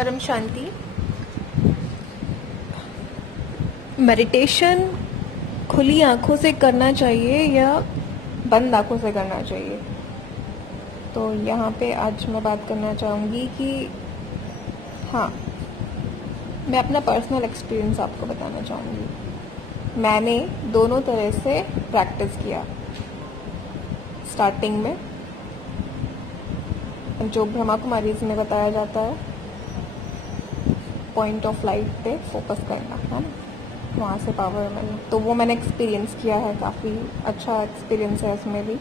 परम शांति। मेडिटेशन खुली आंखों से करना चाहिए या बंद आंखों से करना चाहिए? तो यहाँ पे आज मैं बात करना चाहूँगी कि हाँ, मैं अपना पर्सनल एक्सपीरियंस आपको बताना चाहूँगी। मैंने दोनों तरह से प्रैक्टिस किया। स्टार्टिंग में जो ब्रह्मा कुमारीज में बताया जाता है, पॉइंट ऑफ लाइट पे फोकस करना, है ना, वहाँ से पावर मिलना, तो वो मैंने एक्सपीरियंस किया है। काफ़ी अच्छा एक्सपीरियंस है उसमें भी।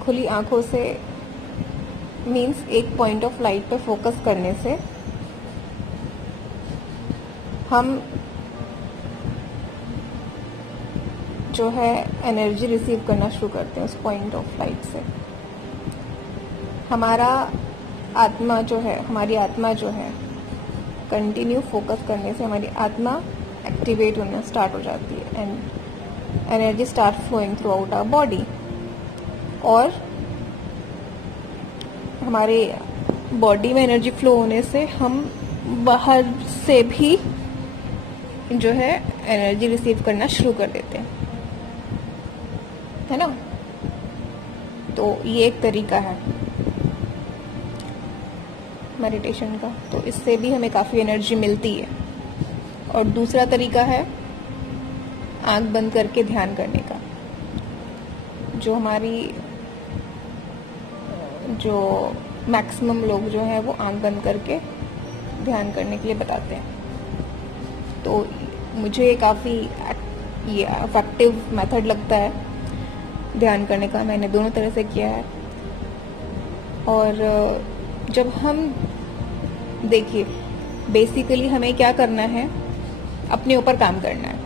खुली आंखों से मीन्स एक पॉइंट ऑफ लाइट पे फोकस करने से हम जो है एनर्जी रिसीव करना शुरू करते हैं उस पॉइंट ऑफ लाइट से। हमारी आत्मा जो है कंटिन्यू फोकस करने से हमारी आत्मा एक्टिवेट होना स्टार्ट हो जाती है and energy start flowing throughout our body. और हमारे बॉडी में एनर्जी फ्लो होने से हम बाहर से भी जो है एनर्जी रिसीव करना शुरू कर देते हैं, है ना। तो ये एक तरीका है मेडिटेशन का, तो इससे भी हमें काफ़ी एनर्जी मिलती है। और दूसरा तरीका है आंख बंद करके ध्यान करने का, जो मैक्सिमम लोग जो है वो आंख बंद करके ध्यान करने के लिए बताते हैं। तो मुझे काफ़ी ये इफेक्टिव मेथड लगता है ध्यान करने का। मैंने दोनों तरह से किया है। और जब हम देखिए, बेसिकली हमें क्या करना है, अपने ऊपर काम करना है,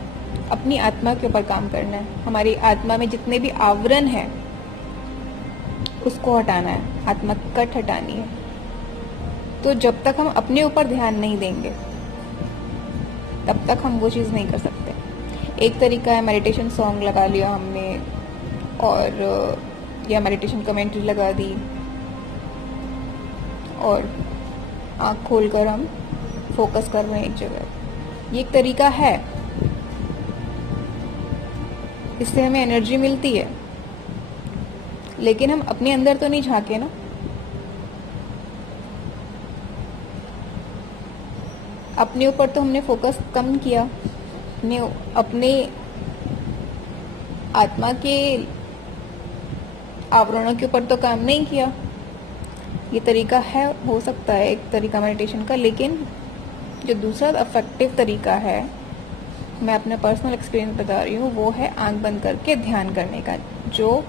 अपनी आत्मा के ऊपर काम करना है। हमारी आत्मा में जितने भी आवरण हैं उसको हटाना है, आत्मा कट हटानी है। तो जब तक हम अपने ऊपर ध्यान नहीं देंगे तब तक हम वो चीज़ नहीं कर सकते। एक तरीका है मेडिटेशन सॉन्ग लगा लिया हमने, और या मेडिटेशन कमेंट्री लगा दी और आँख खोलकर हम फोकस कर रहे हैं एक जगह। ये एक तरीका है, इससे हमें एनर्जी मिलती है, लेकिन हम अपने अंदर तो नहीं झांके ना। अपने ऊपर तो हमने फोकस कम किया, अपने आत्मा के आवरणों के ऊपर तो काम नहीं किया। ये तरीका है, हो सकता है एक तरीका मेडिटेशन का, लेकिन जो दूसरा इफेक्टिव तरीका है, मैं अपना पर्सनल एक्सपीरियंस बता रही हूँ, वो है आंख बंद करके ध्यान करने का। जो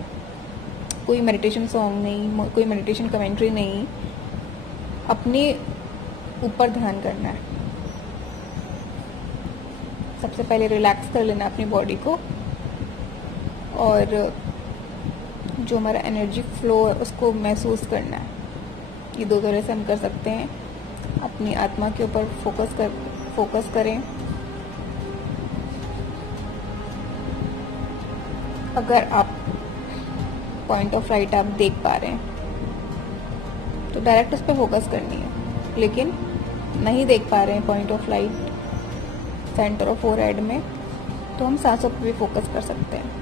कोई मेडिटेशन सॉन्ग नहीं, कोई मेडिटेशन कमेंट्री नहीं, अपने ऊपर ध्यान करना है। सबसे पहले रिलैक्स कर लेना अपनी बॉडी को, और जो हमारा एनर्जी फ्लो है उसको महसूस करना है। ये दो तरह से हम कर सकते हैं। अपनी आत्मा के ऊपर फोकस करें। अगर आप पॉइंट ऑफ लाइट आप देख पा रहे हैं तो डायरेक्ट उस पर फोकस करनी है, लेकिन नहीं देख पा रहे हैं point of light centre of forehead में, तो हम सांसों पर भी फोकस कर सकते हैं।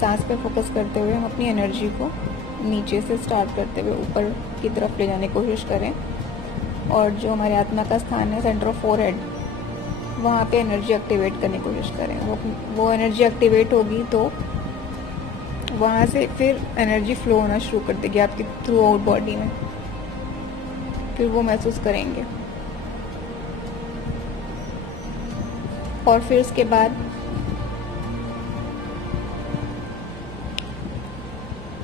सांस पे फोकस करते हुए हम अपनी एनर्जी को नीचे से स्टार्ट करते हुए ऊपर की तरफ ले जाने की कोशिश करें, और जो हमारे आत्मा का स्थान है सेंटर ऑफ फोरहेड, वहाँ पे एनर्जी एक्टिवेट करने की कोशिश करें। वो एनर्जी एक्टिवेट होगी तो वहाँ से फिर एनर्जी फ्लो होना शुरू कर देगी आपकी थ्रू आउट बॉडी में, फिर वो महसूस करेंगे। और फिर उसके बाद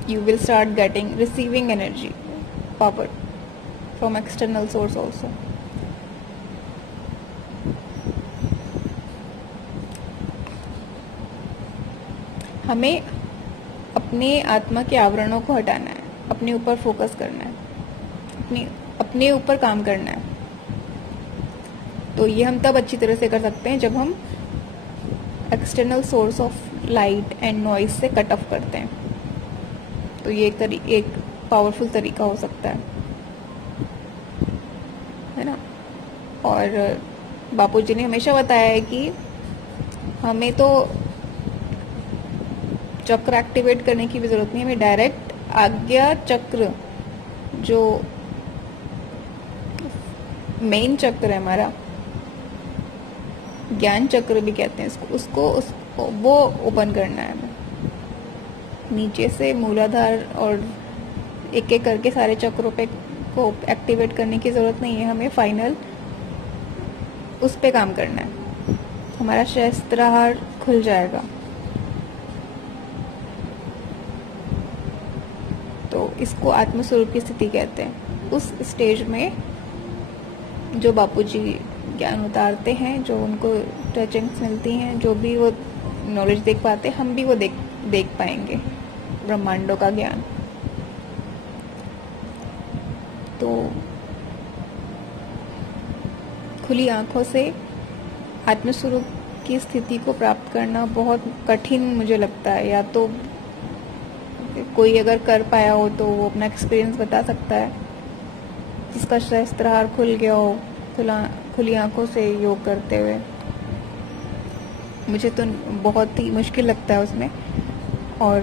you will start receiving energy, power from external source also. हमें अपने आत्मा के आवरणों को हटाना है, अपने ऊपर फोकस करना है, अपने ऊपर काम करना है। तो ये हम तब अच्छी तरह से कर सकते हैं जब हम external source of light and noise से कट ऑफ करते हैं। तो ये एक पावरफुल तरीका हो सकता है। है ना। और बापूजी ने हमेशा बताया है कि हमें तो चक्र एक्टिवेट करने की भी जरूरत नहीं है, हमें डायरेक्ट आज्ञा चक्र, जो मेन चक्र है हमारा, ज्ञान चक्र भी कहते हैं उसको वो ओपन करना है हमें। नीचे से मूलाधार और एक एक करके सारे चक्रों पे को एक्टिवेट करने की ज़रूरत नहीं है, हमें फाइनल उस पे काम करना है, हमारा सहस्त्रार खुल जाएगा। तो इसको आत्मस्वरूप की स्थिति कहते हैं। उस स्टेज में जो बापूजी ज्ञान उतारते हैं, जो उनको टचिंग्स मिलती हैं, जो भी वो नॉलेज देख पाते हैं, हम भी वो देख पाएंगे ब्रह्मांडों का ज्ञान। तो खुली आंखों से आत्मस्वरूप की स्थिति को प्राप्त करना बहुत कठिन मुझे लगता है। या तो कोई अगर कर पाया हो तो वो अपना एक्सपीरियंस बता सकता है, जिसका सहस्त्रार खुल गया हो खुली आंखों से योग करते हुए। मुझे तो बहुत ही मुश्किल लगता है उसमें, और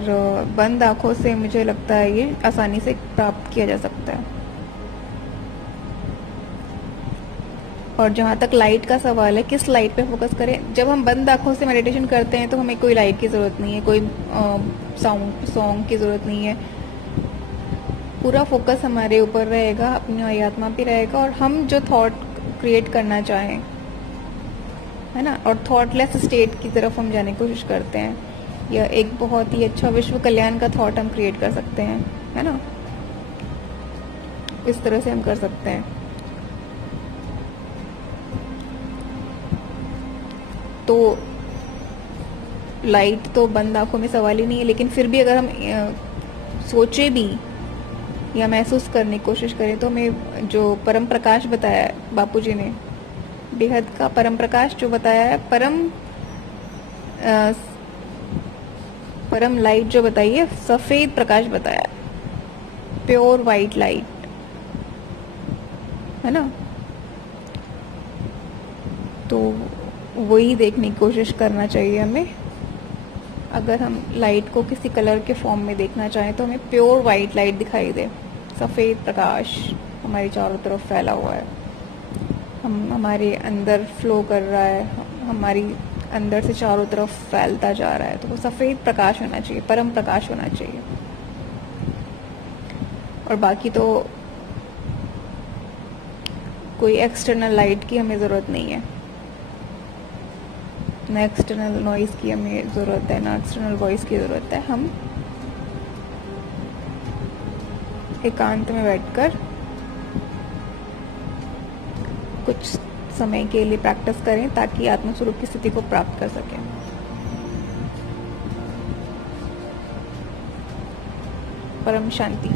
बंद आंखों से मुझे लगता है ये आसानी से प्राप्त किया जा सकता है। और जहाँ तक लाइट का सवाल है, किस लाइट पे फोकस करें? जब हम बंद आंखों से मेडिटेशन करते हैं तो हमें कोई लाइट की ज़रूरत नहीं है, कोई सॉन्ग की ज़रूरत नहीं है। पूरा फोकस हमारे ऊपर रहेगा, अपनी आत्मा पे रहेगा, और हम जो थॉट क्रिएट करना चाहें, है ना, और थॉटलेस स्टेट की तरफ हम जाने की कोशिश करते हैं, या एक बहुत ही अच्छा विश्व कल्याण का थॉट हम क्रिएट कर सकते हैं, है ना। इस तरह से हम कर सकते हैं। तो लाइट तो बंद आंखों में सवाल ही नहीं है, लेकिन फिर भी अगर हम सोचे भी या महसूस करने की कोशिश करें तो हमें जो परम प्रकाश बताया है बापूजी ने, बेहद का परम प्रकाश जो बताया है, परम लाइट जो बताई है, सफेद प्रकाश बताया है, प्योर वाइट लाइट, है ना। तो वही देखने की कोशिश करना चाहिए हमें। अगर हम लाइट को किसी कलर के फॉर्म में देखना चाहें तो हमें प्योर वाइट लाइट दिखाई दे, सफ़ेद प्रकाश हमारी चारों तरफ फैला हुआ है, हमारे अंदर फ्लो कर रहा है, हमारी अंदर से चारों तरफ फैलता जा रहा है। तो वो सफ़ेद प्रकाश होना चाहिए, परम प्रकाश होना चाहिए। और बाकी तो कोई एक्सटर्नल लाइट की हमें ज़रूरत नहीं है, ना एक्सटर्नल नॉइज़ की हमें ज़रूरत है, ना एक्सटर्नल वॉइस की ज़रूरत है। हम एकांत में बैठकर कुछ समय के लिए प्रैक्टिस करें ताकि आत्मस्वरूप की स्थिति को प्राप्त कर सकें। परम शांति।